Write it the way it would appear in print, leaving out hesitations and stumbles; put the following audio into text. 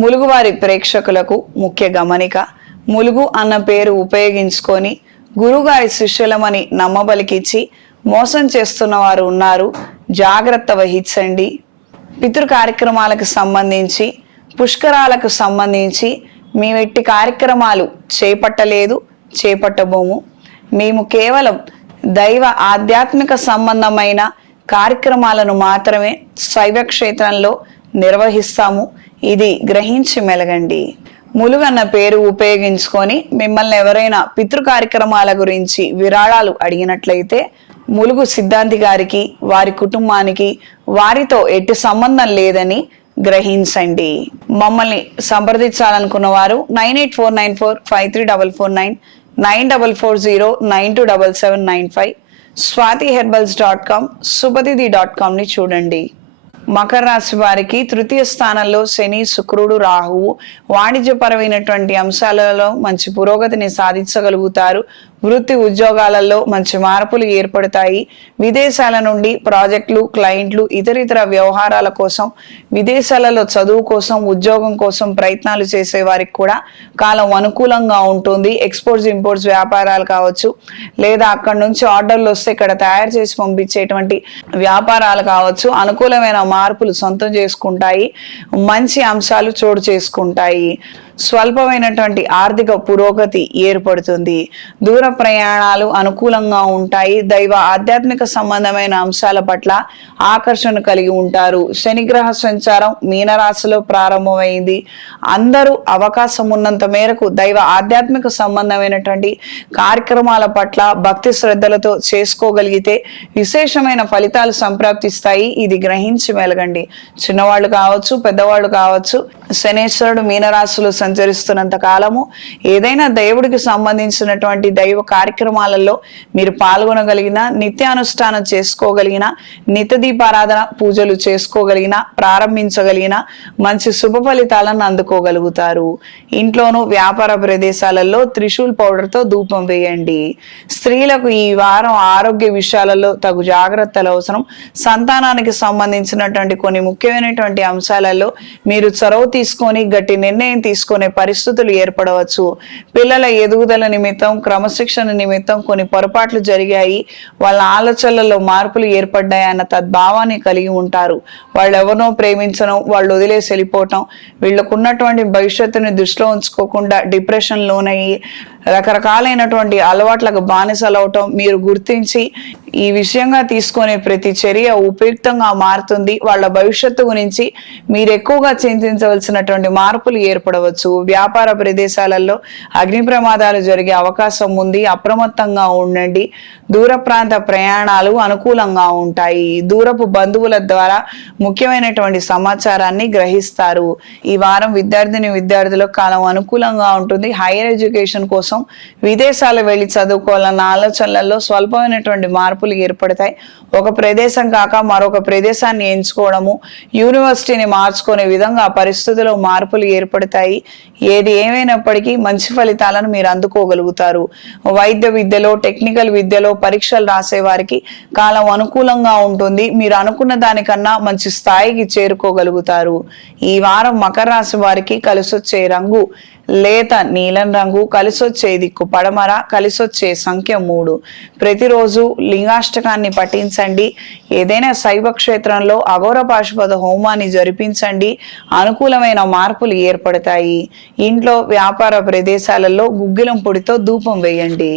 ములుగువారి ప్రేక్షకులకు ముఖ్య గమనిక. ములుగు అన్న పేరు ఉపయోగించుకొని గురుగారి శిష్యులమని నమ్మబలికిచ్చి మోసం చేస్తున్న వారు ఉన్నారు. జాగ్రత్త వహించండి. పితృ కార్యక్రమాలకు సంబంధించి, పుష్కరాలకు సంబంధించి మేము ఎట్టి కార్యక్రమాలు చేపట్టలేదు, చేపట్టబోము. మేము కేవలం దైవ ఆధ్యాత్మిక సంబంధమైన కార్యక్రమాలను మాత్రమే శైవ క్షేత్రంలో నిర్వహిస్తాము. ఇది గ్రహించి మెలగండి. ములుగన్న పేరు ఉపయోగించుకొని మిమ్మల్ని ఎవరైనా పితృ కార్యక్రమాల గురించి విరాళాలు అడిగినట్లయితే ములుగు సిద్ధాంతి గారికి, వారి కుటుంబానికి వారితో ఎట్టి సంబంధం లేదని గ్రహించండి. మమ్మల్ని సంప్రదించాలనుకున్న వారు 9849453449, 9440927795, swatiherbals.com, supatidi.com ని చూడండి. మకర రాశి వారికి తృతీయ స్థానంలో శని, శుక్రుడు, రాహువు వాణిజ్యపరమైనటువంటి అంశాలలో మంచి పురోగతిని సాధించగలుగుతారు. వృత్తి ఉద్యోగాలలో మంచి మార్పులు ఏర్పడతాయి. విదేశాల నుండి ప్రాజెక్టులు, క్లయింట్లు, ఇతరితర వ్యవహారాల కోసం, విదేశాలలో చదువు కోసం, ఉద్యోగం కోసం ప్రయత్నాలు చేసే వారికి కూడా కాలం అనుకూలంగా ఉంటుంది. ఎక్స్పోర్ట్స్ ఇంపోర్ట్స్ వ్యాపారాలు కావచ్చు, లేదా అక్కడి నుంచి ఆర్డర్లు వస్తే ఇక్కడ తయారు చేసి పంపించేటువంటి వ్యాపారాలు కావచ్చు, అనుకూలమైన మార్పులు సొంతం చేసుకుంటాయి. మంచి అంశాలు చోటు చేసుకుంటాయి. స్వల్పమైనటువంటి ఆర్థిక పురోగతి ఏర్పడుతుంది. దూర ప్రయాణాలు అనుకూలంగా ఉంటాయి. దైవ ఆధ్యాత్మిక సంబంధమైన అంశాల పట్ల ఆకర్షణ కలిగి ఉంటారు. శనిగ్రహ సంచారం మీనరాశిలో ప్రారంభమైంది. అందరూ అవకాశం ఉన్నంత మేరకు దైవ ఆధ్యాత్మిక సంబంధమైనటువంటి కార్యక్రమాల పట్ల భక్తి శ్రద్ధలతో చేసుకోగలిగితే విశేషమైన ఫలితాలు సంప్రాప్తిస్తాయి. ఇది గ్రహించి మెలగండి. చిన్నవాళ్ళు కావచ్చు, పెద్దవాళ్ళు కావచ్చు, శనేశ్వరుడు మీనరాశిలో సంచరిస్తున్నంత కాలము ఏదైనా దేవుడికి సంబంధించినటువంటి దైవ కార్యక్రమాలలో మీరు పాల్గొనగలిగిన, నిత్యానుష్ఠానం చేసుకోగలిగిన, నిత్య దీపారాధన పూజలు చేసుకోగలిగిన, ప్రారంభించగలిగిన మంచి శుభ ఫలితాలను అందుకోగలుగుతారు. ఇంట్లోనూ వ్యాపార ప్రదేశాలలో త్రిశూల్ పౌడర్తో ధూపం వేయండి. స్త్రీలకు ఈ వారం ఆరోగ్య విషయాలలో తగు జాగ్రత్తలు అవసరం. సంతానానికి సంబంధించినటువంటి కొన్ని ముఖ్యమైనటువంటి అంశాలలో మీరు చొరవ తీసుకొని గట్టి నిర్ణయం తీసుకునే పరిస్థితులు ఏర్పడవచ్చు. పిల్లల ఎదుగుదల నిమిత్తం, క్రమశిక్షణ నిమిత్తం కొన్ని పొరపాట్లు జరిగాయి. వాళ్ళ ఆలోచనలలో మార్పులు ఏర్పడ్డాయి అన్న తద్భావాన్ని కలిగి ఉంటారు. వాళ్ళు ఎవరినో ప్రేమించడం, వాళ్ళు వదిలేసి వెళ్ళిపోవటం, వీళ్ళకున్నటువంటి భవిష్యత్తుని దృష్టిలో ఉంచుకోకుండా డిప్రెషన్ లోనయ్యి రకరకాలైనటువంటి అలవాట్లకు బానిసలవటం మీరు గుర్తించి ఈ విషయంగా తీసుకునే ప్రతి చర్య ఉపయుక్తంగా మారుతుంది. వాళ్ళ భవిష్యత్తు గురించి మీరు ఎక్కువగా చింతించవలసినటువంటి మార్పులు ఏర్పడవచ్చు. వ్యాపార ప్రదేశాలలో అగ్ని ప్రమాదాలు జరిగే అవకాశం ఉంది. అప్రమత్తంగా ఉండండి. దూర ప్రాంత ప్రయాణాలు అనుకూలంగా ఉంటాయి. దూరపు బంధువుల ద్వారా ముఖ్యమైనటువంటి సమాచారాన్ని గ్రహిస్తారు. ఈ వారం విద్యార్థులకు కాలం అనుకూలంగా ఉంటుంది. హైయర్ ఎడ్యుకేషన్ కోసం విదేశాలు వెళ్లి చదువుకోవాలన్న ఆలోచనలలో స్వల్పమైనటువంటి మార్పులు ఏర్పడతాయి. ఒక ప్రదేశం కాక మరొక ప్రదేశాన్ని ఎంచుకోవడము, యూనివర్సిటీని మార్చుకునే విధంగా పరిస్థితుల్లో మార్పులు ఏర్పడతాయి. ఏది ఏమైనప్పటికీ మంచి ఫలితాలను మీరు అందుకోగలుగుతారు. వైద్య విద్యలో, టెక్నికల్ విద్యలో పరీక్షలు రాసే వారికి కాలం అనుకూలంగా ఉంటుంది. మీరు అనుకున్న దానికన్నా మంచి స్థాయికి చేరుకోగలుగుతారు. ఈ వారం మకర రాశి వారికి కలిసొచ్చే రంగు లేత నీలం రంగు, కలిసొచ్చే దిక్కు పడమర, కలిసొచ్చే సంఖ్య 3. ప్రతిరోజు లింగాష్టకాన్ని పఠించండి. ఏదైనా శైవ క్షేత్రంలో అఘోర పాశుపత హోమాన్ని జరిపించండి. అనుకూలమైన మార్పులు ఏర్పడతాయి. ఇంట్లో వ్యాపార ప్రదేశాలలో గుగ్గిలం పొడితో ధూపం వేయండి.